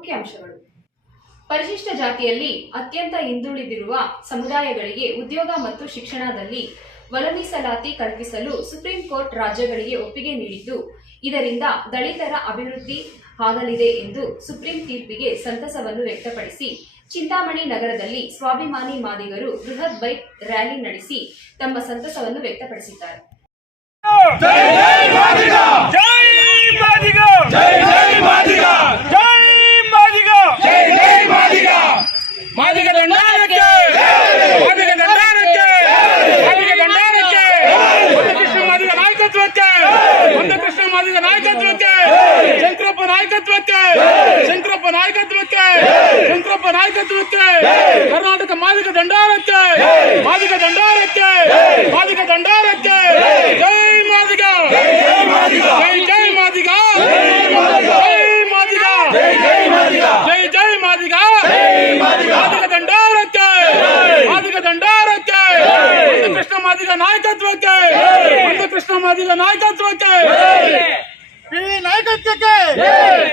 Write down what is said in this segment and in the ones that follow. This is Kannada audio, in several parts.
ಸಿಟಿವಿ ಅಂಶಗಳು ಪರಿಶಿಷ್ಟ ಜಾತಿಯಲ್ಲಿ ಅತ್ಯಂತ ಹಿಂದುಳಿದಿರುವ ಸಮುದಾಯಗಳಿಗೆ ಉದ್ಯೋಗ ಮತ್ತು ಶಿಕ್ಷಣದಲ್ಲಿ ಮೀಸಲಾತಿ ಕಲ್ಪಿಸಲು ಸುಪ್ರೀಂ ಕೋರ್ಟ್ ರಾಜ್ಯಗಳಿಗೆ ಒಪ್ಪಿಗೆ ನೀಡಿದ್ದು, ಇದರಿಂದ ದಲಿತರ ಅಭಿವೃದ್ಧಿ ಆಗಲಿದೆ ಎಂದು ಸುಪ್ರೀಂ ತೀರ್ಪಿಗೆ ಸಂತಸವನ್ನು ವ್ಯಕ್ತಪಡಿಸಿ, ಚಿಂತಾಮಣಿ ನಗರದಲ್ಲಿ ಸ್ವಾಭಿಮಾನಿ ಮಾದಿಗರು ಬೃಹತ್ ಬೈಕ್ ರ್ಯಾಲಿ ನಡೆಸಿ ತಮ್ಮ ಸಂತಸವನ್ನು ವ್ಯಕ್ತಪಡಿಸಿದ್ದಾರೆ ಜೈ ಮಾದಿಗ ಜೈ ಜೈ ಮಾದಿಗ ಜೈ ಮಾದಿಗ ಜೈ ಜೈ ಮಾದಿಗ ಮಾದಿಗ ದಂಡಾರಕ್ಕೆ ಮಾದಿಗ ದಂಡಾರಕ್ಕೆ ಮಾದಿಗ ದಂಡಾರಕ್ಕೆ ಒಂದು ಕೃಷ್ಣ ಮಾದಿಗ ನಾಯಕತ್ವಕ್ಕೆ ಒಂದು ಕೃಷ್ಣ ಮಾದಿಗ ನಾಯಕತ್ವಕ್ಕೆ ಶಂಕರಪ್ಪ ನಾಯಕತ್ವಕ್ಕೆ ಶಂಕರಪ್ಪ ನಾಯಕತ್ವಕ್ಕೆ ಶಂಕರಪ್ಪ ನಾಯಕತ್ವಕ್ಕೆ ಕರ್ನಾಟಕ ಮಾದಿಗ ದಂಡಾರಕ್ಕೆ ಮಾದಿಗ ದಂಡಾರಕ್ಕೆ ಮಾದಿಗ ದಂಡಾರಕ್ಕೆ ಜೈ ಮಾದಿಗ ಜೈ ಮಾದಿಗ ಜೈ ಜೈ ಮಾದಿಗ ಜೈ ಮಾದಿಗ ಜೈ ಜೈ ಮಾದಿಗ ಜೈ ಜೈ ಮಾದಿಗ ಮಾದಿಗ ದಂಡಾರಕ್ಕೆ ಮಾದಿಗ ದಂಡಾರಕ್ಕೆ ಒಂದು ಕೃಷ್ಣ ಮಾದಿಗ ನಾಯಕತ್ವಕ್ಕೆ ಮಾದಿಗ ನಾಯಕತ್ವಕ್ಕೆ! ಪಿವಿ ನಾಯಕತ್ವಕ್ಕೆ!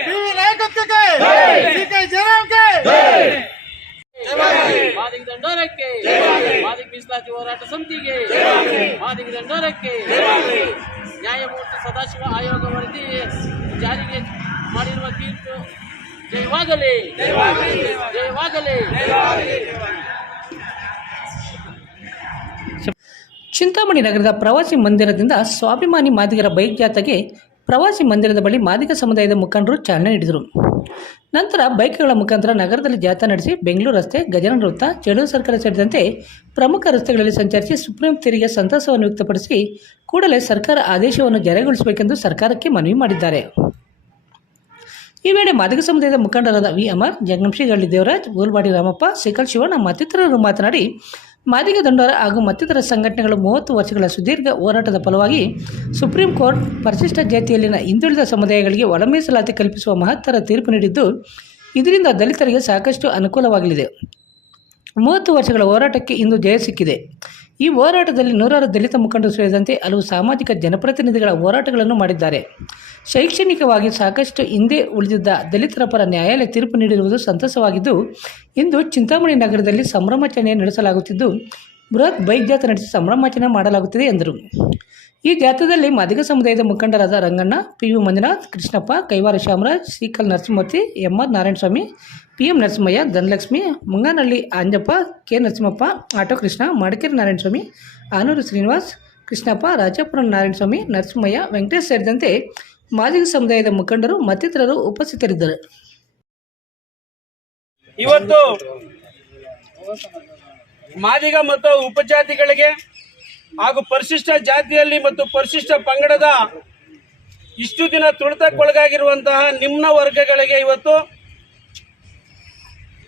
ಪಿವಿ ನಾಯಕತ್ವಕ್ಕೆ! ಡಿಕೆ ಜಯರಾಮ್ಗೆ! ಮಾದಿಗ ದಂಡೋರಕ್ಕೆ! ಮಾದಿಗ ಮೀಸಲಾತಿ ಹೋರಾಟ ಸಮಿತಿಗೆ! ಮಾದಿಗ ದಂಡೋರಕ್ಕೆ! ನ್ಯಾಯಮೂರ್ತಿ ಸದಾಶಿವ ಆಯೋಗ ವರದಿ ಜಾರಿಗೆ ಮಾಡಿರುವ ತೀರ್ಪು ಜಯವಾಗಲಿ! ಜಯವಾಗಲಿ! ಚಿಂತಾಮಣಿ ನಗರದ ಪ್ರವಾಸಿ ಮಂದಿರದಿಂದ ಸ್ವಾಭಿಮಾನಿ ಮಾದಿಗರ ಬೈಕ್ ಜಾಥಾಗೆ ಪ್ರವಾಸಿ ಮಂದಿರದ ಬಳಿ ಮಾದಿಗ ಸಮುದಾಯದ ಮುಖಂಡರು ಚಾಲನೆ ನೀಡಿದರು. ನಂತರ ಬೈಕ್ಗಳ ಮುಖಾಂತರ ನಗರದಲ್ಲಿ ಜಾಥಾ ನಡೆಸಿ ಬೆಂಗಳೂರು ರಸ್ತೆ, ಗಜಾನನ ವೃತ್ತ ಚಳೂರು ಸರ್ಕಲ್ ಸೇರಿದಂತೆ ಪ್ರಮುಖ ರಸ್ತೆಗಳಲ್ಲಿ ಸಂಚರಿಸಿ ಸುಪ್ರೀಂ ತೆರಿಗೆ ಸಂತಸವನ್ನು ವ್ಯಕ್ತಪಡಿಸಿ ಕೂಡಲೇ ಸರ್ಕಾರ ಆದೇಶವನ್ನು ಜಾರಿಗೊಳಿಸಬೇಕೆಂದು ಸರ್ಕಾರಕ್ಕೆ ಮನವಿ ಮಾಡಿದ್ದಾರೆ. ಈ ವೇಳೆ ಮಾದಿಗ ಸಮುದಾಯದ ಮುಖಂಡರಾದ ವಿ ಅಮರ್ ಜಗನ್ಶಿಗಳ್ಳಿ ದೇವರಾಜ್ ಗೋಲ್ಬಾಡಿ ರಾಮಪ್ಪ, ಸಿಕಲ್ ಶಿವಣ್ಣ ಮತ್ತಿತರರು ಮಾತನಾಡಿ ಮಾದಿಗ ದಂಡೋರ ಹಾಗೂ ಮತ್ತಿತರ ಸಂಘಟನೆಗಳು ಮೂವತ್ತು ವರ್ಷಗಳ ಸುದೀರ್ಘ ಹೋರಾಟದ ಫಲವಾಗಿ ಸುಪ್ರೀಂ ಕೋರ್ಟ್ ಪರಿಶಿಷ್ಟ ಜಾತಿಯಲ್ಲಿನ ಹಿಂದುಳಿದ ಸಮುದಾಯಗಳಿಗೆ ಒಳಮೀಸಲಾತಿ ಕಲ್ಪಿಸುವ ಮಹತ್ತರ ತೀರ್ಪು ನೀಡಿದ್ದು, ಇದರಿಂದ ದಲಿತರಿಗೆ ಸಾಕಷ್ಟು ಅನುಕೂಲವಾಗಲಿದೆ. ಮೂವತ್ತು ವರ್ಷಗಳ ಹೋರಾಟಕ್ಕೆ ಇಂದು ಜಯ ಸಿಕ್ಕಿದೆ. ಈ ಹೋರಾಟದಲ್ಲಿ ನೂರಾರು ದಲಿತ ಮುಖಂಡರು ಸೇರಿದಂತೆ ಹಲವು ಸಾಮಾಜಿಕ ಜನಪ್ರತಿನಿಧಿಗಳ ಹೋರಾಟಗಳನ್ನು ಮಾಡಿದ್ದಾರೆ. ಶೈಕ್ಷಣಿಕವಾಗಿ ಸಾಕಷ್ಟು ಹಿಂದೆ ಉಳಿದಿದ್ದ ದಲಿತರ ಪರ ನ್ಯಾಯಾಲಯ ತೀರ್ಪು ನೀಡಿರುವುದು ಸಂತಸವಾಗಿದ್ದು, ಇಂದು ಚಿಂತಾಮಣಿ ನಗರದಲ್ಲಿ ಸಂಭ್ರಮಾಚರಣೆ ನಡೆಸಲಾಗುತ್ತಿದ್ದು, ಬೃಹತ್ ಬೈಕ್ ಜಾಥಾ ನಡೆಸಿ ಸಂಭ್ರಮಾಚರಣೆ ಮಾಡಲಾಗುತ್ತಿದೆ ಎಂದರು. ಈ ಜಾಥಾದಲ್ಲಿ ಮಾದಿಗ ಸಮುದಾಯದ ಮುಖಂಡರಾದ Ranganna, P U Manjunath, Krishnappa, Kaivara Shamaraj Srikal Narasimhamurthy, M R Narayanaswamy, P M Narasimhaiah, Dhanalakshmi, Munganahalli Anjappa, K Narasimhappa, auto Krishna, Madikeri Narayanaswamy, Anur Srinivas, Krishnappa, Rajapura Narayanaswamy, Narasimhaiah, Venkatesh ಸೇರಿದಂತೆ ಮಾದಿಗ ಸಮುದಾಯದ ಮುಖಂಡರು ಮತ್ತಿತರರು ಉಪಸ್ಥಿತರಿದ್ದರು. ಇವತ್ತು ಮಾದಿಗ ಮತ್ತು ಉಪಜಾತಿಗಳಿಗೆ ಹಾಗೂ ಪರಿಶಿಷ್ಟ ಜಾತಿಯಲ್ಲಿ ಮತ್ತು ಪರಿಶಿಷ್ಟ ಪಂಗಡದ ಇಷ್ಟು ದಿನ ತುಳಿತಕ್ಕೊಳಗಾಗಿರುವಂತಹ ನಿಮ್ನ ವರ್ಗಗಳಿಗೆ ಇವತ್ತು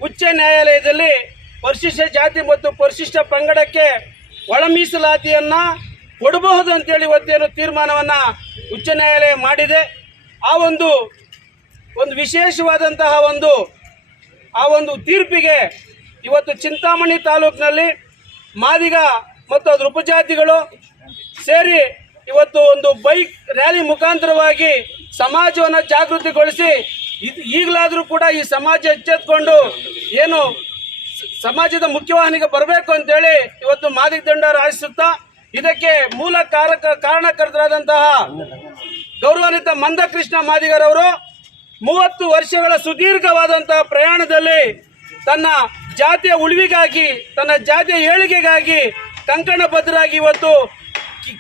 ಉಚ್ಚ ನ್ಯಾಯಾಲಯದಲ್ಲಿ ಪರಿಶಿಷ್ಟ ಜಾತಿ ಮತ್ತು ಪರಿಶಿಷ್ಟ ಪಂಗಡಕ್ಕೆ ಒಳ ಮೀಸಲಾತಿಯನ್ನ ಕೊಡಬಹುದು ಅಂತೇಳಿ ಇವತ್ತೇನು ತೀರ್ಮಾನವನ್ನ ಉಚ್ಚ ನ್ಯಾಯಾಲಯ ಮಾಡಿದೆ. ಆ ಒಂದು ಒಂದು ವಿಶೇಷವಾದಂತಹ ಒಂದು, ಆ ಒಂದು ತೀರ್ಪಿಗೆ ಇವತ್ತು ಚಿಂತಾಮಣಿ ತಾಲೂಕಿನಲ್ಲಿ ಮಾದಿಗ ಮತ್ತು ಅದ್ರ ಉಪಜಾತಿಗಳು ಸೇರಿ ಇವತ್ತು ಒಂದು ಬೈಕ್ ರ್ಯಾಲಿ ಮುಖಾಂತರವಾಗಿ ಸಮಾಜವನ್ನು ಜಾಗೃತಿಗೊಳಿಸಿ ಇದು ಈಗಲಾದರೂ ಕೂಡ ಈ ಸಮಾಜ ಎಚ್ಚೆತ್ಕೊಂಡು ಏನು ಸಮಾಜದ ಮುಖ್ಯವಾಹಿನಿಗೆ ಬರಬೇಕು ಅಂತೇಳಿ ಇವತ್ತು ಮಾದಿಗ ದಂಡ ರಾಜಿಸುತ್ತಾ ಇದಕ್ಕೆ ಮೂಲ ಕಾರಕ ಕಾರಣಕರ್ತರಾದಂತಹ ಗೌರವಾನ್ವಿತ ಮಂದಕೃಷ್ಣ ಮಾದಿಗರವರು ಮೂವತ್ತು ವರ್ಷಗಳ ಸುದೀರ್ಘವಾದಂತಹ ಪ್ರಯಾಣದಲ್ಲಿ ತನ್ನ ಜಾತಿಯ ಉಳಿವಿಗಾಗಿ, ತನ್ನ ಜಾತಿಯ ಏಳಿಗೆಗಾಗಿ ಕಂಕಣಬದ್ಧರಾಗಿ ಇವತ್ತು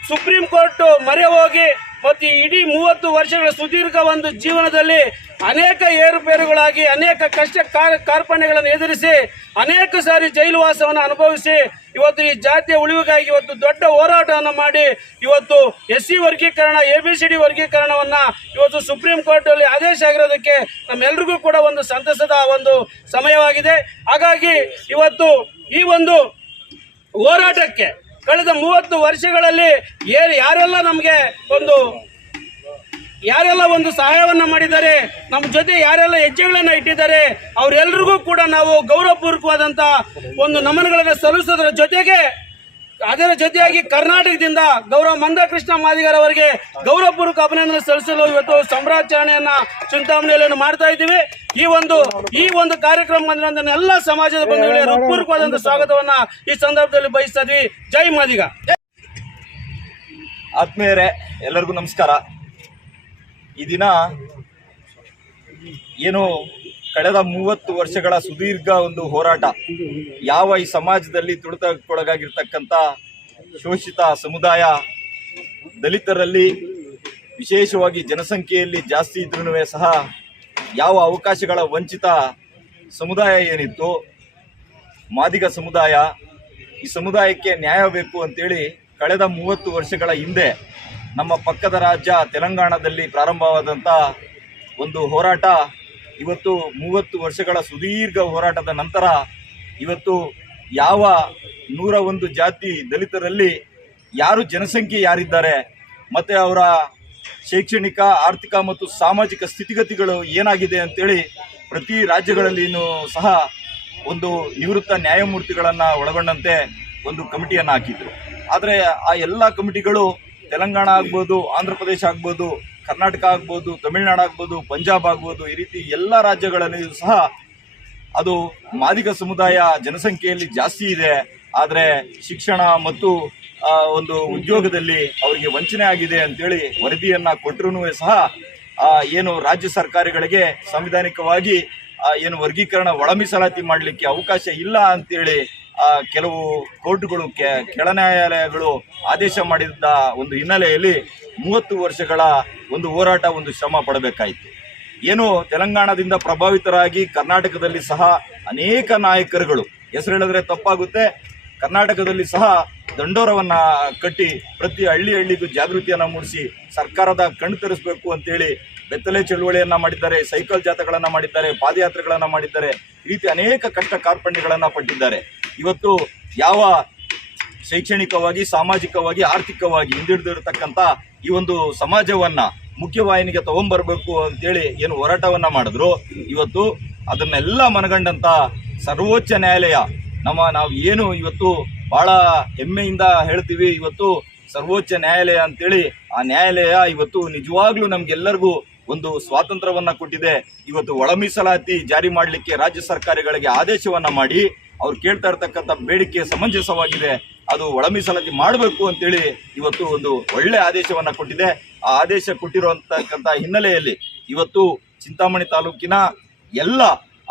ಸುಪ್ರೀಂ ಕೋರ್ಟ್ ಮರೆ ಹೋಗಿ ಮತ್ತು ಇಡೀ ಮೂವತ್ತು ವರ್ಷಗಳ ಸುದೀರ್ಘ ಒಂದು ಜೀವನದಲ್ಲಿ ಅನೇಕ ಏರುಪೇರುಗಳಾಗಿ, ಅನೇಕ ಕಷ್ಟ ಕಾರ್ಪಣೆಗಳನ್ನು ಕಾರ್ಪಣ್ಯಗಳನ್ನು ಎದುರಿಸಿ, ಅನೇಕ ಸಾರಿ ಜೈಲು ವಾಸವನ್ನು ಅನುಭವಿಸಿ, ಇವತ್ತು ಈ ಜಾತಿಯ ಉಳಿವಿಗಾಗಿ ಇವತ್ತು ದೊಡ್ಡ ಹೋರಾಟವನ್ನು ಮಾಡಿ, ಇವತ್ತು ಎಸ್ ಸಿ ವರ್ಗೀಕರಣ, ಎ ಬಿ ಸಿ ಡಿ ವರ್ಗೀಕರಣವನ್ನ ಇವತ್ತು ಸುಪ್ರೀಂ ಕೋರ್ಟ್ ಅಲ್ಲಿ ಆದೇಶ ಆಗಿರೋದಕ್ಕೆ ನಮ್ಮೆಲ್ರಿಗೂ ಕೂಡ ಒಂದು ಸಂತಸದ ಒಂದು ಸಮಯವಾಗಿದೆ. ಹಾಗಾಗಿ ಇವತ್ತು ಈ ಒಂದು ಹೋರಾಟಕ್ಕೆ ಕಳೆದ ಮೂವತ್ತು ವರ್ಷಗಳಲ್ಲಿ ಏನು ಯಾರೆಲ್ಲ ನಮಗೆ ಒಂದು ಯಾರೆಲ್ಲ ಒಂದು ಸಹಾಯವನ್ನ ಮಾಡಿದ್ದಾರೆ ನಮ್ಮ ಜೊತೆ ಯಾರೆಲ್ಲ ಹೆಜ್ಜೆಗಳನ್ನು ಇಟ್ಟಿದ್ದಾರೆ ಅವರೆಲ್ಲರಿಗೂ ಕೂಡ ನಾವು ಗೌರವಪೂರ್ವಕವಾದಂಥ ಒಂದು ನಮನಗಳನ್ನು ಸಲ್ಲಿಸೋದ್ರ ಜೊತೆಗೆ, ಅದರ ಜೊತೆಯಾಗಿ ಕರ್ನಾಟಕದಿಂದ ಗೌರವ ಮಂದಕೃಷ್ಣ ಮಾದಿಗರ್ ಅವರಿಗೆ ಗೌರವಪೂರ್ವಕ ಅಭಿನಂದನೆ ಸಲ್ಲಿಸಲು ಇವತ್ತು ಸಂಭ್ರಾಚರಣೆಯನ್ನ ಚಿಂತಾಮಣಿಯಲ್ಲಿ ಮಾಡ್ತಾ ಇದ್ದೀವಿ. ಈ ಒಂದು ಈ ಒಂದು ಕಾರ್ಯಕ್ರಮ ಎಲ್ಲ ಸಮಾಜದ ಬಂಧುಗಳಿಗೆ ಹೃತ್ಪೂರ್ವಕವಾದಂತಹ ಸ್ವಾಗತವನ್ನ ಈ ಸಂದರ್ಭದಲ್ಲಿ ಬಯಸ್ತಾ ಇದ್ವಿ. ಜೈ ಮಾದಿಗ. ಆತ್ಮೀಯರೇ, ಎಲ್ಲರಿಗೂ ನಮಸ್ಕಾರ. ಈ ದಿನ ಏನು ಕಳೆದ ಮೂವತ್ತು ವರ್ಷಗಳ ಸುದೀರ್ಘ ಒಂದು ಹೋರಾಟ ಯಾವ ಈ ಸಮಾಜದಲ್ಲಿ ತುಳಿತಕ್ಕೊಳಗಾಗಿರ್ತಕ್ಕಂಥ ಶೋಷಿತ ಸಮುದಾಯ ದಲಿತರಲ್ಲಿ ವಿಶೇಷವಾಗಿ ಜನಸಂಖ್ಯೆಯಲ್ಲಿ ಜಾಸ್ತಿ ಇದ್ರೂ ಸಹ ಯಾವ ಅವಕಾಶಗಳ ವಂಚಿತ ಸಮುದಾಯ ಏನಿತ್ತು, ಮಾದಿಗ ಸಮುದಾಯ, ಈ ಸಮುದಾಯಕ್ಕೆ ನ್ಯಾಯ ಬೇಕು ಅಂತೇಳಿ ಕಳೆದ ಮೂವತ್ತು ವರ್ಷಗಳ ಹಿಂದೆ ನಮ್ಮ ಪಕ್ಕದ ರಾಜ್ಯ ತೆಲಂಗಾಣದಲ್ಲಿ ಪ್ರಾರಂಭವಾದಂಥ ಒಂದು ಹೋರಾಟ, ಇವತ್ತು ಮೂವತ್ತು ವರ್ಷಗಳ ಸುದೀರ್ಘ ಹೋರಾಟದ ನಂತರ ಇವತ್ತು ಯಾವ ನೂರ ಒಂದು ಜಾತಿ ದಲಿತರಲ್ಲಿ ಯಾರು ಜನಸಂಖ್ಯೆ ಯಾರಿದ್ದಾರೆ, ಮತ್ತು ಅವರ ಶೈಕ್ಷಣಿಕ, ಆರ್ಥಿಕ ಮತ್ತು ಸಾಮಾಜಿಕ ಸ್ಥಿತಿಗತಿಗಳು ಏನಾಗಿದೆ ಅಂತೇಳಿ ಪ್ರತಿ ರಾಜ್ಯಗಳಲ್ಲಿಯೂ ಸಹ ಒಂದು ನಿವೃತ್ತ ನ್ಯಾಯಮೂರ್ತಿಗಳನ್ನು ಒಳಗೊಂಡಂತೆ ಒಂದು ಕಮಿಟಿಯನ್ನು ಹಾಕಿದ್ರು. ಆದರೆ ಆ ಎಲ್ಲ ಕಮಿಟಿಗಳು ತೆಲಂಗಾಣ ಆಗ್ಬೋದು, ಆಂಧ್ರ ಪ್ರದೇಶ ಆಗ್ಬೋದು, ಕರ್ನಾಟಕ ಆಗ್ಬೋದು, ತಮಿಳುನಾಡು ಆಗ್ಬೋದು, ಪಂಜಾಬ್ ಆಗ್ಬೋದು, ಈ ರೀತಿ ಎಲ್ಲ ರಾಜ್ಯಗಳಲ್ಲಿಯೂ ಸಹ ಅದು ಮಾದಿಗ ಸಮುದಾಯ ಜನಸಂಖ್ಯೆಯಲ್ಲಿ ಜಾಸ್ತಿ ಇದೆ. ಆದರೆ ಶಿಕ್ಷಣ ಮತ್ತು ಒಂದು ಉದ್ಯೋಗದಲ್ಲಿ ಅವರಿಗೆ ವಂಚನೆ ಆಗಿದೆ ಅಂತೇಳಿ ವರದಿಯನ್ನ ಕೊಟ್ಟರು ಸಹ ಏನು ರಾಜ್ಯ ಸರ್ಕಾರಗಳಿಗೆ ಸಾಂವಿಧಾನಿಕವಾಗಿ ಏನು ವರ್ಗೀಕರಣ ಒಳಮೀಸಲಾತಿ ಮಾಡಲಿಕ್ಕೆ ಅವಕಾಶ ಇಲ್ಲ ಅಂತೇಳಿ ಕೆಲವು ಕೋರ್ಟ್ಗಳು ಕೆಳ ನ್ಯಾಯಾಲಯಗಳು ಆದೇಶ ಮಾಡಿದ್ದ ಒಂದು ಹಿನ್ನೆಲೆಯಲ್ಲಿ ಮೂವತ್ತು ವರ್ಷಗಳ ಒಂದು ಹೋರಾಟ, ಒಂದು ಶ್ರಮ ಪಡಬೇಕಾಯಿತು. ಏನು ತೆಲಂಗಾಣದಿಂದ ಪ್ರಭಾವಿತರಾಗಿ ಕರ್ನಾಟಕದಲ್ಲಿ ಸಹ ಅನೇಕ ನಾಯಕರುಗಳು, ಹೆಸರು ಹೇಳಿದ್ರೆ ತಪ್ಪಾಗುತ್ತೆ ಕರ್ನಾಟಕದಲ್ಲಿ ಸಹ ದಂಡೋರವನ್ನ ಕಟ್ಟಿ ಪ್ರತಿ ಹಳ್ಳಿ ಹಳ್ಳಿಗೂ ಜಾಗೃತಿಯನ್ನ ಮೂಡಿಸಿ ಸರ್ಕಾರದ ಕಣ್ಣು ತರಿಸಬೇಕು ಅಂತೇಳಿ ಬೆತ್ತಲೆ ಚಳುವಳಿಯನ್ನ ಮಾಡಿದ್ದಾರೆ, ಸೈಕಲ್ ಜಾಥಾಗಳನ್ನ ಮಾಡಿದ್ದಾರೆ, ಪಾದಯಾತ್ರೆಗಳನ್ನ ಮಾಡಿದ್ದಾರೆ, ಈ ರೀತಿ ಅನೇಕ ಕಷ್ಟ ಕಾರ್ಪಣ್ಯಗಳನ್ನ ಪಟ್ಟಿದ್ದಾರೆ. ಇವತ್ತು ಯಾವ ಶೈಕ್ಷಣಿಕವಾಗಿ, ಸಾಮಾಜಿಕವಾಗಿ, ಆರ್ಥಿಕವಾಗಿ ಹಿಂದುಳಿದಿರತಕ್ಕಂಥ ಈ ಒಂದು ಸಮಾಜವನ್ನ ಮುಖ್ಯವಾಹಿನಿಗೆ ತಗೊಂಡ್ಬರ್ಬೇಕು ಅಂತೇಳಿ ಏನು ಹೋರಾಟವನ್ನ ಮಾಡಿದ್ರು, ಇವತ್ತು ಅದನ್ನೆಲ್ಲ ಮನಗಂಡಂತ ಸರ್ವೋಚ್ಚ ನ್ಯಾಯಾಲಯ ನಮ್ಮ ನಾವು ಏನು ಇವತ್ತು ಬಹಳ ಹೆಮ್ಮೆಯಿಂದ ಹೇಳ್ತೀವಿ, ಇವತ್ತು ಸರ್ವೋಚ್ಚ ನ್ಯಾಯಾಲಯ ಅಂತೇಳಿ ಆ ನ್ಯಾಯಾಲಯ ಇವತ್ತು ನಿಜವಾಗ್ಲೂ ನಮ್ಗೆಲ್ಲರಿಗೂ ಒಂದು ಸ್ವಾತಂತ್ರ್ಯವನ್ನ ಕೊಟ್ಟಿದೆ. ಇವತ್ತು ಒಳ ಮೀಸಲಾತಿ ಜಾರಿ ಮಾಡಲಿಕ್ಕೆ ರಾಜ್ಯ ಸರ್ಕಾರಗಳಿಗೆ ಆದೇಶವನ್ನ ಮಾಡಿ, ಅವ್ರು ಕೇಳ್ತಾ ಇರ್ತಕ್ಕಂಥ ಬೇಡಿಕೆ ಸಮಂಜಸವಾಗಿದೆ. ಅದು ಒಳ ಮೀಸಲಾತಿ ಮಾಡಬೇಕು ಅಂತೇಳಿ ಇವತ್ತು ಒಂದು ಒಳ್ಳೆ ಆದೇಶವನ್ನ ಕೊಟ್ಟಿದೆ. ಆ ಆದೇಶ ಕೊಟ್ಟಿರುವಂತಕ್ಕಂಥ ಹಿನ್ನೆಲೆಯಲ್ಲಿ ಇವತ್ತು ಚಿಂತಾಮಣಿ ತಾಲೂಕಿನ ಎಲ್ಲ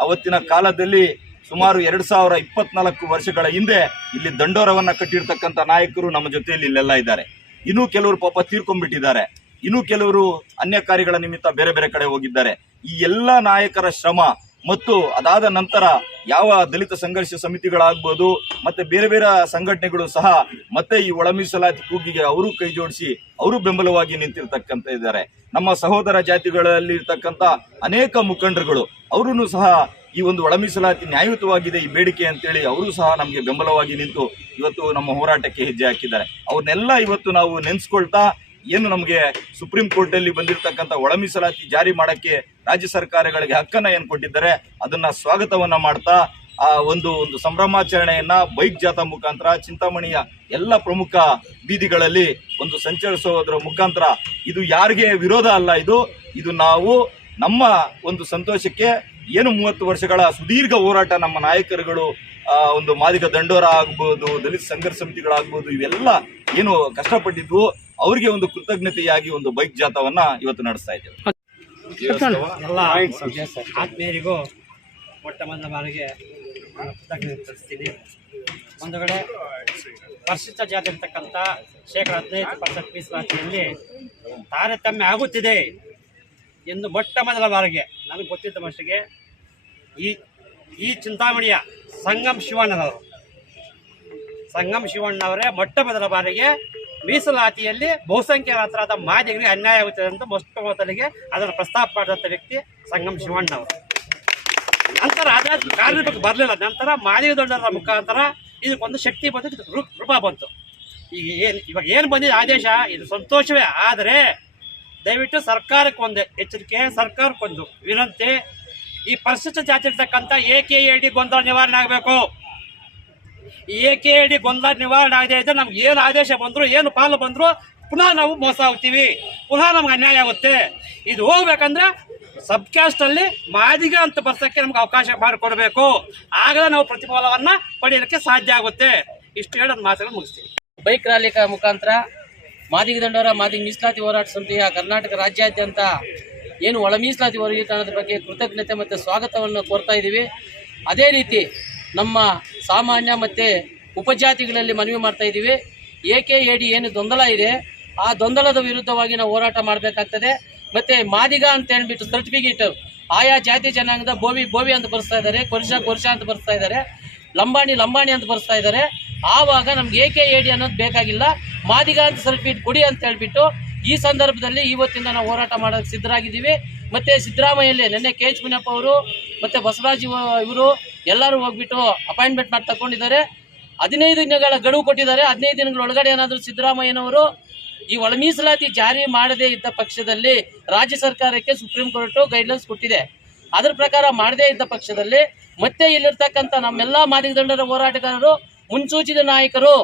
ಅವತ್ತಿನ ಕಾಲದಲ್ಲಿ ಸುಮಾರು ಎರಡು ಸಾವಿರ ಇಪ್ಪತ್ನಾಲ್ಕು ವರ್ಷಗಳ ಹಿಂದೆ ಇಲ್ಲಿ ದಂಡೋರವನ್ನ ಕಟ್ಟಿರ್ತಕ್ಕಂಥ ನಾಯಕರು ನಮ್ಮ ಜೊತೆಯಲ್ಲಿ ಇಲ್ಲೆಲ್ಲ ಇದ್ದಾರೆ. ಇನ್ನೂ ಕೆಲವರು ಪಾಪ ತೀರ್ಕೊಂಡ್ಬಿಟ್ಟಿದ್ದಾರೆ. ಇನ್ನೂ ಕೆಲವರು ಅನ್ಯ ಕಾರ್ಯಗಳ ನಿಮಿತ್ತ ಬೇರೆ ಬೇರೆ ಕಡೆ ಹೋಗಿದ್ದಾರೆ. ಈ ಎಲ್ಲ ನಾಯಕರ ಶ್ರಮ ಮತ್ತು ಅದಾದ ನಂತರ ಯಾವ ದಲಿತ ಸಂಘರ್ಷ ಸಮಿತಿಗಳಾಗ್ಬೋದು ಮತ್ತೆ ಬೇರೆ ಬೇರೆ ಸಂಘಟನೆಗಳು ಸಹ ಮತ್ತೆ ಈ ಒಳ ಮೀಸಲಾತಿ ಕೂಗಿಗೆ ಅವರು ಕೈ ಜೋಡಿಸಿ ಅವರು ಬೆಂಬಲವಾಗಿ ನಿಂತಿರ್ತಕ್ಕಂಥ ಇದ್ದಾರೆ. ನಮ್ಮ ಸಹೋದರ ಜಾತಿಗಳಲ್ಲಿ ಇರ್ತಕ್ಕಂಥ ಅನೇಕ ಮುಖಂಡರುಗಳು ಅವರೂ ಸಹ ಈ ಒಂದು ಒಳ ಮೀಸಲಾತಿ ನ್ಯಾಯಯುತವಾಗಿದೆ, ಈ ಬೇಡಿಕೆ ಅಂತೇಳಿ ಅವರು ಸಹ ನಮಗೆ ಬೆಂಬಲವಾಗಿ ನಿಂತು ಇವತ್ತು ನಮ್ಮ ಹೋರಾಟಕ್ಕೆ ಹೆಜ್ಜೆ ಹಾಕಿದ್ದಾರೆ. ಅವ್ರನ್ನೆಲ್ಲ ಇವತ್ತು ನಾವು ನೆನೆಸ್ಕೊಳ್ತಾ ಏನು ನಮಗೆ ಸುಪ್ರೀಂ ಕೋರ್ಟ್ ಅಲ್ಲಿ ಬಂದಿರತಕ್ಕಂಥ ಒಳ ಮೀಸಲಾತಿ ಜಾರಿ ಮಾಡಕ್ಕೆ ರಾಜ್ಯ ಸರ್ಕಾರಗಳಿಗೆ ಹಕ್ಕನ್ನ ಏನು ಕೊಟ್ಟಿದ್ದಾರೆ, ಅದನ್ನ ಸ್ವಾಗತವನ್ನ ಮಾಡ್ತಾ, ಆ ಒಂದು ಒಂದು ಸಂಭ್ರಮಾಚರಣೆಯನ್ನ ಬೈಕ್ ಜಾಥಾ ಮುಖಾಂತರ, ಚಿಂತಾಮಣಿಯ ಎಲ್ಲ ಪ್ರಮುಖ ಬೀದಿಗಳಲ್ಲಿ ಒಂದು ಸಂಚರಿಸೋದ್ರ ಮುಖಾಂತರ ಇದು ಯಾರಿಗೆ ವಿರೋಧ ಅಲ್ಲ ಇದು ಇದು ನಾವು ನಮ್ಮ ಒಂದು ಸಂತೋಷಕ್ಕೆ ಏನು ಮೂವತ್ತು ವರ್ಷಗಳ ಸುದೀರ್ಘ ಹೋರಾಟ ನಮ್ಮ ನಾಯಕರುಗಳು ಒಂದು ಮಾದಿಗ ದಂಡೋರ ಆಗ್ಬೋದು ದಲಿತ ಸಂಘರ್ಷ ಸಮಿತಿಗಳಾಗ್ಬೋದು ಇವೆಲ್ಲ ಏನು ಕಷ್ಟಪಟ್ಟಿದ್ವು ಅವರಿಗೆ ಒಂದು ಕೃತಜ್ಞತೆಯಾಗಿ ಒಂದು ಬೈಕ್ ಜಾಥಾವನ್ನ ಇವತ್ತು ನಡೆಸ್ತಾ ಇದ್ದೇವೆ. ಎಲ್ಲ ಆತ್ಮೀಯರಿಗೂ ಮೊಟ್ಟ ಮೊದಲ ಬಾರಿಗೆ ನಾನು ಕೃತಜ್ಞತೆ ಸಲ್ಲಿಸ್ತೀನಿ ಒಂದು ಕಡೆ ಪರಿಶಿಷ್ಟ ಜಾತಿ ಇರ್ತಕ್ಕಂಥ ಶೇಕಡ ಹದಿನೈದು ಪರ್ಸೆಂಟ್ ಮೀಸಲಾತಿಯಲ್ಲಿ ತಾರತಮ್ಯ ಆಗುತ್ತಿದೆ. ಎಂದು ಮೊಟ್ಟ ಮೊದಲ ಬಾರಿಗೆ ನನಗೆ ಗೊತ್ತಿದ್ದ ಮಟ್ಟಿಗೆ ಈ ಈ ಚಿಂತಾಮಣಿಯ ಸಂಗಮ್ ಶಿವಣ್ಣನವರು. ಸಂಗಮ್ ಶಿವಣ್ಣವರೇ ಮೊಟ್ಟ ಮೊದಲ ಬಾರಿಗೆ ಮೀಸಲಾತಿಯಲ್ಲಿ ಬಹುಸಂಖ್ಯಾತರಾದ ಮಾದಿಗರಿಗೆ ಅನ್ಯಾಯ ಆಗುತ್ತದೆ ಅಂತ ಮೊಟ್ಟ ಮೊದಲಿಗೆ ಅದನ್ನು ಪ್ರಸ್ತಾಪ ಮಾಡಿದಂಥ ವ್ಯಕ್ತಿ ಸಂಗಮ್ ಶಿವಣ್ಣವರು ನಂತರ ಅದಾದ ಕಾರ್ಮಿಕಕ್ಕೆ ಬರಲಿಲ್ಲ. ನಂತರ ಮಾದಿಗ ದೊಡ್ಡರ ಮುಖಾಂತರ ಇದಕ್ಕೊಂದು ಶಕ್ತಿ ಬಂದು ರೂಪ ಬಂತು. ಈಗ ಏನು, ಇವಾಗ ಏನು ಬಂದಿದೆ ಆದೇಶ? ಇದು ಸಂತೋಷವೇ. ಆದರೆ ದಯವಿಟ್ಟು ಸರ್ಕಾರಕ್ಕೆ ಒಂದೇ ಎಚ್ಚರಿಕೆ ಸರ್ಕಾರಕ್ಕೊಂದು ವಿನಂತಿ. ಈ ಪರಿಶಿಷ್ಟ ಜಾತಿ ಇರ್ತಕ್ಕಂಥ ಎ ಕೆ ಎ ಡಿ ಗೊಂದಲ ನಿವಾರಣೆ ಆಗಬೇಕು. ಎ ಕೆ ಡಿ ಗೊಂದಲ ನಿವಾರಣೆ ಆಗದೆ ಇದ್ದರೆ ನಮ್ಗೆ ಏನು ಆದೇಶ ಬಂದ್ರು, ಏನು ಪಾಲು ಬಂದ್ರು ಪುನಃ ನಾವು ಮೋಸ ಆಗ್ತೀವಿ. ಪುನಃ ನಮ್ಗೆ ಅನ್ಯಾಯ ಆಗುತ್ತೆ. ಇದು ಹೋಗ್ಬೇಕಂದ್ರೆ ಸಬ್ ಕ್ಯಾಸ್ಟ್ ಅಲ್ಲಿ ಮಾದಿಗ ಅಂತ ಬರ್ಸೋಕ್ಕೆ ನಮ್ಗೆ ಅವಕಾಶ ಮಾಡಿಕೊಡ್ಬೇಕು. ಆಗಲೇ ನಾವು ಪ್ರತಿಫಲವನ್ನು ಪಡೆಯಲಿಕ್ಕೆ ಸಾಧ್ಯ ಆಗುತ್ತೆ. ಇಷ್ಟು ಹೇಳಿ ನನ್ನ ಮಾತುಗಳು ಮುಗಿಸ್ತೀವಿ ಬೈಕ್ ರ್ಯಾಲಿ ಮುಖಾಂತರ ಮಾದಿಗ ದಂಡೋರ, ಮಾದಿಗ ಮೀಸಲಾತಿ ಹೋರಾಟ ಸಮಿತಿಯ ಕರ್ನಾಟಕ ರಾಜ್ಯಾದ್ಯಂತ ಏನು ಒಳ ಮೀಸಲಾತಿ ವರ್ಗೀಕರಣದ ಬಗ್ಗೆ ಕೃತಜ್ಞತೆ ಮತ್ತು ಸ್ವಾಗತವನ್ನು ಕೋರ್ತಾ ಇದ್ದೀವಿ. ಅದೇ ರೀತಿ ನಮ್ಮ ಸಾಮಾನ್ಯ ಮತ್ತು ಉಪಜಾತಿಗಳಲ್ಲಿ ಮನವಿ ಮಾಡ್ತಾ ಇದ್ದೀವಿ. ಎ ಕೆ ಏನು ಗೊಂದಲ ಇದೆ, ಆ ಗೊಂದಲದ ವಿರುದ್ಧವಾಗಿ ನಾವು ಹೋರಾಟ ಮಾಡಬೇಕಾಗ್ತದೆ. ಮತ್ತು ಮಾದಿಗ ಅಂತ ಹೇಳ್ಬಿಟ್ಟು ಸರ್ಟಿಫಿಕೇಟ್ ಆಯಾ ಜಾತಿ ಜನಾಂಗದ ಬೋವಿ ಬೋವಿ ಅಂತ ಬರ್ಸ್ತಾ ಇದ್ದಾರೆ ಕೊರ್ಷ ಕೊರ್ಷ ಅಂತ ಬರ್ಸ್ತಾ ಇದ್ದಾರೆ, ಲಂಬಾಣಿ ಲಂಬಾಣಿ ಅಂತ ಬರ್ಸ್ತಾ ಇದ್ದಾರೆ. ಆವಾಗ ನಮ್ಗೆ ಏಕೆ ಎಡಿ ಅನ್ನೋದು ಬೇಕಾಗಿಲ್ಲ. ಮಾದಿಗಾಂತ ಸರ್ಟಿಫಿಕೇಟ್ ಕೊಡಿ ಅಂತ ಹೇಳ್ಬಿಟ್ಟು ಈ ಸಂದರ್ಭದಲ್ಲಿ ಇವತ್ತಿಂದ ನಾವು ಹೋರಾಟ ಮಾಡೋಕ್ಕೆ ಸಿದ್ಧರಾಗಿದ್ದೀವಿ. ಮತ್ತೆ ಸಿದ್ದರಾಮಯ್ಯಲ್ಲಿ ನಿನ್ನೆ ಕೆ ಎಚ್ ಮುನಿಯಪ್ಪ ಅವರು, ಮತ್ತೆ ಬಸವರಾಜ್ ಇವರು ಎಲ್ಲರೂ ಹೋಗ್ಬಿಟ್ಟು ಅಪಾಯಿಂಟ್ಮೆಂಟ್ ಮಾಡಿ ತಗೊಂಡಿದ್ದಾರೆ ಹದಿನೈದು ದಿನಗಳ ಗಡುವು ಕೊಟ್ಟಿದ್ದಾರೆ. ಹದಿನೈದು ದಿನಗಳ ಒಳಗಡೆ ಏನಾದರೂ ಸಿದ್ದರಾಮಯ್ಯನವರು ಈ ಒಳ ಮೀಸಲಾತಿ ಜಾರಿ ಮಾಡದೇ ಇದ್ದ ಪಕ್ಷದಲ್ಲಿ ರಾಜ್ಯ ಸರ್ಕಾರಕ್ಕೆ ಸುಪ್ರೀಂ ಕೋರ್ಟ್ ಗೈಡ್ಲೈನ್ಸ್ ಕೊಟ್ಟಿದೆ. ಅದರ ಪ್ರಕಾರ ಮಾಡದೇ ಇದ್ದ ಪಕ್ಷದಲ್ಲಿ ಮತ್ತೆ ಇಲ್ಲಿರ್ತಕ್ಕಂಥ ನಮ್ಮೆಲ್ಲ ಮಾದಿಗದಂಡರ ಹೋರಾಟಗಾರರು ಮುನ್ಸೂಚಿತ ನಾಯಕರು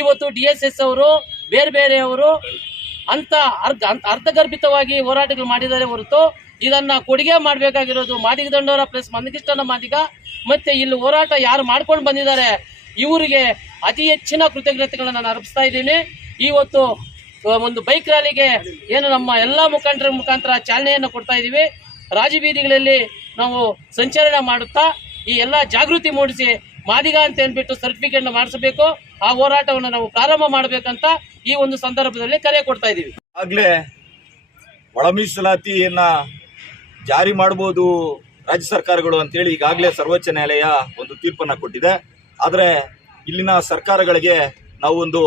ಇವತ್ತು ಡಿ ಎಸ್ ಎಸ್ ಅವರು, ಬೇರೆ ಬೇರೆಯವರು ಅಂತ ಅರ್ಧ ಅರ್ಥಗರ್ಭಿತವಾಗಿ ಹೋರಾಟಗಳು ಮಾಡಿದ್ದಾರೆ ಹೊರತು ಇದನ್ನ ಕೊಡುಗೆ ಮಾಡಬೇಕಾಗಿರೋದು ಮಾದಿಗ ದಂಡೋರ ಪ್ಲಸ್ ಮಂದಕಿಷ್ಟನ ಮಾದಿಗ. ಮತ್ತೆ ಇಲ್ಲಿ ಹೋರಾಟ ಯಾರು ಮಾಡ್ಕೊಂಡು ಬಂದಿದ್ದಾರೆ, ಇವರಿಗೆ ಅತಿ ಹೆಚ್ಚಿನ ಕೃತಜ್ಞತೆಗಳನ್ನು ನಾನು ಅರ್ಪಿಸ್ತಾ ಇದ್ದೀನಿ. ಇವತ್ತು ಒಂದು ಬೈಕ್ ರ್ಯಾಲಿಗೆ ಏನು ನಮ್ಮ ಎಲ್ಲ ಮುಖಂಡರ ಮುಖಾಂತರ ಚಾಲನೆಯನ್ನು ಕೊಡ್ತಾ ಇದ್ದೀವಿ. ರಾಜಬೀದಿಗಳಲ್ಲಿ ನಾವು ಸಂಚಲನ ಮಾಡುತ್ತಾ ಈ ಎಲ್ಲ ಜಾಗೃತಿ ಮೂಡಿಸಿ ಮಾದಿಗ ಅಂತ ಹೇಳ್ಬಿಟ್ಟು ಸರ್ಟಿಫಿಕೇಟ್ ಮಾಡಿಸಬೇಕು, ಆ ಹೋರಾಟವನ್ನು ನಾವು ಪ್ರಾರಂಭ ಮಾಡಬೇಕಂತ ಈ ಒಂದು ಸಂದರ್ಭದಲ್ಲಿ ಕರೆ ಕೊಡ್ತಾ ಇದ್ದೀವಿ ಆಗ್ಲೇ ಒಳ ಮೀಸಲಾತಿಯನ್ನ ಜಾರಿ ಮಾಡಬಹುದು ರಾಜ್ಯ ಸರ್ಕಾರಗಳು ಅಂತೇಳಿ ಈಗಾಗಲೇ ಸರ್ವೋಚ್ಚ ನ್ಯಾಯಾಲಯ ಒಂದು ತೀರ್ಪನ್ನ ಕೊಟ್ಟಿದೆ. ಆದರೆ ಇಲ್ಲಿನ ಸರ್ಕಾರಗಳಿಗೆ ನಾವು ಒಂದು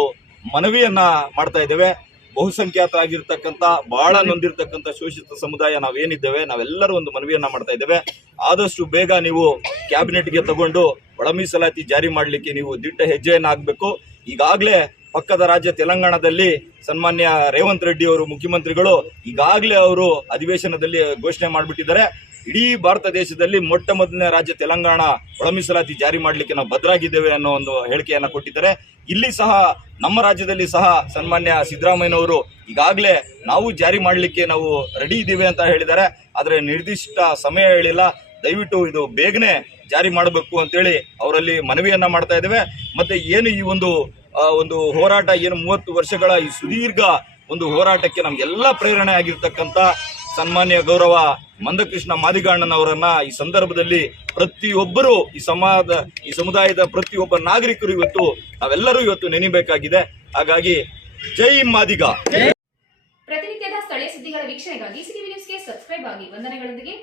ಮನವಿಯನ್ನ ಮಾಡ್ತಾ ಇದ್ದೇವೆ. ಬಹುಸಂಖ್ಯಾತರಾಗಿರ್ತಕ್ಕಂಥ ಬಹಳ ನೊಂದಿರ್ತಕ್ಕಂಥ ಶೋಷಿತ ಸಮುದಾಯ ನಾವೇನಿದ್ದೇವೆ, ನಾವೆಲ್ಲರೂ ಒಂದು ಮನವಿಯನ್ನು ಮಾಡ್ತಾ ಇದ್ದೇವೆ. ಆದಷ್ಟು ಬೇಗ ನೀವು ಕ್ಯಾಬಿನೆಟ್ಗೆ ತಗೊಂಡು ಒಳ ಮೀಸಲಾತಿ ಜಾರಿ ಮಾಡಲಿಕ್ಕೆ ನೀವು ದಿಟ್ಟ ಹೆಜ್ಜೆಯನ್ನು ಹಾಕಬೇಕು. ಈಗಾಗಲೇ ಪಕ್ಕದ ರಾಜ್ಯ ತೆಲಂಗಾಣದಲ್ಲಿ ಸನ್ಮಾನ್ಯ ರೇವಂತ್ ರೆಡ್ಡಿ ಅವರು ಮುಖ್ಯಮಂತ್ರಿಗಳು ಈಗಾಗಲೇ ಅವರು ಅಧಿವೇಶನದಲ್ಲಿ ಘೋಷಣೆ ಮಾಡಿಬಿಟ್ಟಿದ್ದಾರೆ. ಇಡೀ ಭಾರತ ದೇಶದಲ್ಲಿ ಮೊಟ್ಟ ಮೊದಲನೇ ರಾಜ್ಯ ತೆಲಂಗಾಣ ಒಳ ಮೀಸಲಾತಿ ಜಾರಿ ಮಾಡಲಿಕ್ಕೆ ನಾವು ಭದ್ರಾಗಿದ್ದೇವೆ ಅನ್ನೋ ಒಂದು ಹೇಳಿಕೆಯನ್ನು ಕೊಟ್ಟಿದ್ದಾರೆ. ಇಲ್ಲಿ ಸಹ, ನಮ್ಮ ರಾಜ್ಯದಲ್ಲಿ ಸಹ ಸನ್ಮಾನ್ಯ ಸಿದ್ದರಾಮಯ್ಯನವರು ಈಗಾಗಲೇ ನಾವು ಜಾರಿ ಮಾಡಲಿಕ್ಕೆ ನಾವು ರೆಡಿ ಇದ್ದೀವಿ ಅಂತ ಹೇಳಿದ್ದಾರೆ. ಆದರೆ ನಿರ್ದಿಷ್ಟ ಸಮಯ ಹೇಳಿಲ್ಲ. ದಯವಿಟ್ಟು ಇದು ಬೇಗನೆ ಜಾರಿ ಮಾಡಬೇಕು ಅಂತೇಳಿ ಅವರಲ್ಲಿ ಮನವಿಯನ್ನ ಮಾಡ್ತಾ ಇದ್ದೇವೆ. ಮತ್ತೆ ಏನು ಈ ಒಂದು ಒಂದು ಹೋರಾಟ ಏನು ಮೂವತ್ತು ವರ್ಷಗಳ ಈ ಸುದೀರ್ಘ ಒಂದು ಹೋರಾಟಕ್ಕೆ ನಮ್ಗೆಲ್ಲ ಪ್ರೇರಣೆ ಆಗಿರ್ತಕ್ಕಂಥ ಸನ್ಮಾನ್ಯ ಗೌರವ ಮಂದಕೃಷ್ಣ ಮಾದಿಗಾಣ್ಣನವರನ್ನ ಈ ಸಂದರ್ಭದಲ್ಲಿ ಪ್ರತಿಯೊಬ್ಬರು ಈ ಸಮಾಜ, ಈ ಸಮುದಾಯದ ಪ್ರತಿಯೊಬ್ಬ ನಾಗರಿಕರು ಇವತ್ತು ನಾವೆಲ್ಲರೂ ಇವತ್ತು ನೆನಿಬೇಕಾಗಿದೆ. ಹಾಗಾಗಿ ಜೈ ಮಾದಿಗ. ಪ್ರತಿನಿತ್ಯದ ಸ್ಥಳೀಯ ಸುದ್ದಿಗಳ ವೀಕ್ಷಣೆಗಾಗಿ ಸಿಟಿವಿ ನ್ಯೂಸ್ಗೆ ಸಬ್ಸ್ಕ್ರೈಬ್ ಆಗಿ. ವಂದನೆಗಳೊಂದಿಗೆ